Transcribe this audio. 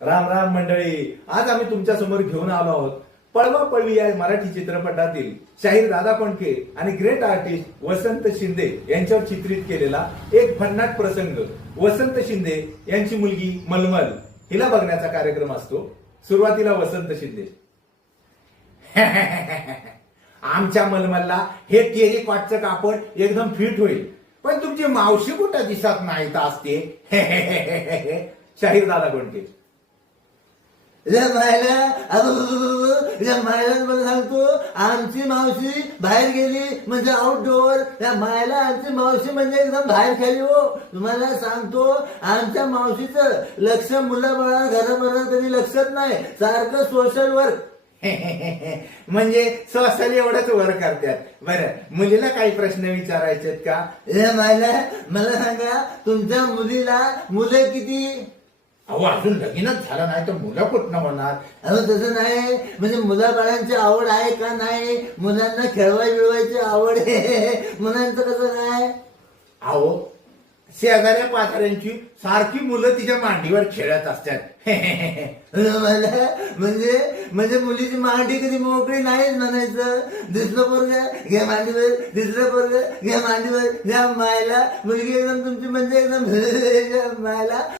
राम राम मंडळी. आज आम्ही तुमच्या समोर घेऊन आलो आहोत पळवा पळवी या मराठी चित्रपटातील शाहीर दादा कोंडके आणि ग्रेट आर्टिस्ट वसंत शिंदे यांच्यावर चित्रित केलेला एक भन्नाट प्रसंग. वसंत शिंदे यांची मुलगी मलमल हिला बघण्याचा कार्यक्रम असतो. सुरुवातीला वसंत शिंदे आमच्या मलमलला हे टेरिकॉटचं कापड एकदम फिट होईल, पण तुमची मावशी कुठं दिसत नाही तर असते. शाहीर दादा कोंडके मला सांगतो आमची मावशी बाहेर गेली म्हणजे आउटडोअर. त्या मायला आमची मावशी म्हणजे एकदम बाहेर खेळली हो. तुम्हाला सांगतो आमच्या मावशीचं लक्ष मुलाबाळा घराबाळा कधी लक्षात नाही, सारखं सोशल वर्क. म्हणजे सोशल एवढंच वर करतात. बरं, मुलीला काही प्रश्न विचारायचे आहेत का? मला सांगा तुमच्या मुलीला मुलं किती? अहो, अजून लगीनच झालं नाही तर मुलं कुठनं होणार? अहो तसं नाही, म्हणजे मुलाबाळांची आवड आहे का नाही? मुलांना खेळवाय बिळवायची आवड आहे, मुलांचं कसं काय? अहो, शेजाऱ्या पाजाऱ्यांची सारखी मुलं तिच्या मांडीवर खेळत असतात. मला म्हणजे मुलीची मांडी कधी मोकळी नाहीच म्हणायचं. दिसलं पोरग घ्या मांडीवर, दिसलं पोरग घ्या मांडीवर. या मायला मुलगी एकदम तुमची म्हणजे एकदम मायला